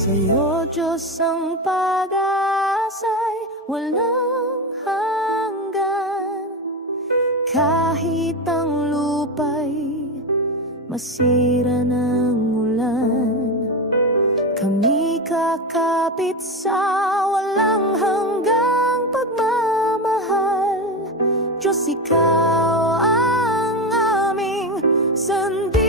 Sa'yo, Diyos, ang pag-asa'y walang hanggan. Kahit ang lupa'y masira ng ulan, kami kakapit sa walang hanggang pagmamahal. Diyos, ikaw ang aming sandigan.